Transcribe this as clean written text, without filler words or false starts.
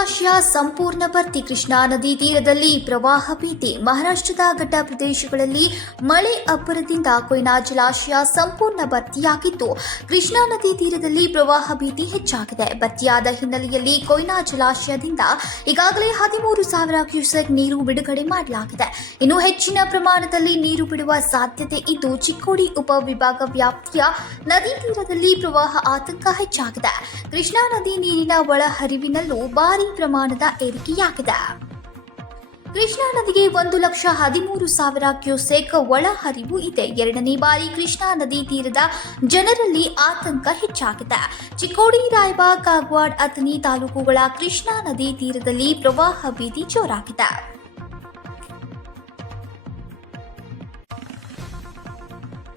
ಜಲಾಶಯ ಸಂಪೂರ್ಣ ಭರ್ತಿ. ಕೃಷ್ಣಾ ನದಿ ತೀರದಲ್ಲಿ ಪ್ರವಾಹ ಭೀತಿ. ಮಹಾರಾಷ್ಟ್ರದ ಘಟ್ಟ ಪ್ರದೇಶಗಳಲ್ಲಿ ಮಳೆ ಅಬ್ಬರದಿಂದ ಕೊಯ್ನಾ ಜಲಾಶಯ ಸಂಪೂರ್ಣ ಭರ್ತಿಯಾಗಿದ್ದು, ಕೃಷ್ಣಾ ನದಿ ತೀರದಲ್ಲಿ ಪ್ರವಾಹ ಭೀತಿ ಹೆಚ್ಚಾಗಿದೆ. ಭರ್ತಿಯಾದ ಹಿನ್ನೆಲೆಯಲ್ಲಿ ಕೊಯ್ನಾ ಜಲಾಶಯದಿಂದ ಈಗಾಗಲೇ 13,000 ಕ್ಯೂಸೆಕ್ ನೀರು ಬಿಡುಗಡೆ ಮಾಡಲಾಗಿದೆ. ಇನ್ನು ಹೆಚ್ಚಿನ ಪ್ರಮಾಣದಲ್ಲಿ ನೀರು ಬಿಡುವ ಸಾಧ್ಯತೆ ಇದ್ದು, ಚಿಕ್ಕೋಡಿ ಉಪವಿಭಾಗ ವ್ಯಾಪ್ತಿಯ ನದಿ ತೀರದಲ್ಲಿ ಪ್ರವಾಹ ಆತಂಕ ಹೆಚ್ಚಾಗಿದೆ. ಕೃಷ್ಣಾ ನದಿ ನೀರಿನ ಒಳಹರಿವಿನಲ್ಲೂ ಭಾರೀ ಪ್ರಮಾಣದ ಏರಿಕೆಯಾಗಿದೆ. ಕೃಷ್ಣಾ ನದಿಗೆ 1,13,000 ಕ್ಯೂಸೆಕ್ ಒಳಹರಿವು ಇದೆ. ಎರಡನೇ ಬಾರಿ ಕೃಷ್ಣಾ ನದಿ ತೀರದ ಜನರಲ್ಲಿ ಆತಂಕ ಹೆಚ್ಚಾಗಿದೆ. ಚಿಕ್ಕೋಡಿ, ರಾಯಬಾಗ್, ಕಾಗವಾಡ, ಅಥಣಿ ತಾಲೂಕುಗಳ ಕೃಷ್ಣಾ ನದಿ ತೀರದಲ್ಲಿ ಪ್ರವಾಹ ಭೀತಿ ಜೋರಾಗಿದೆ.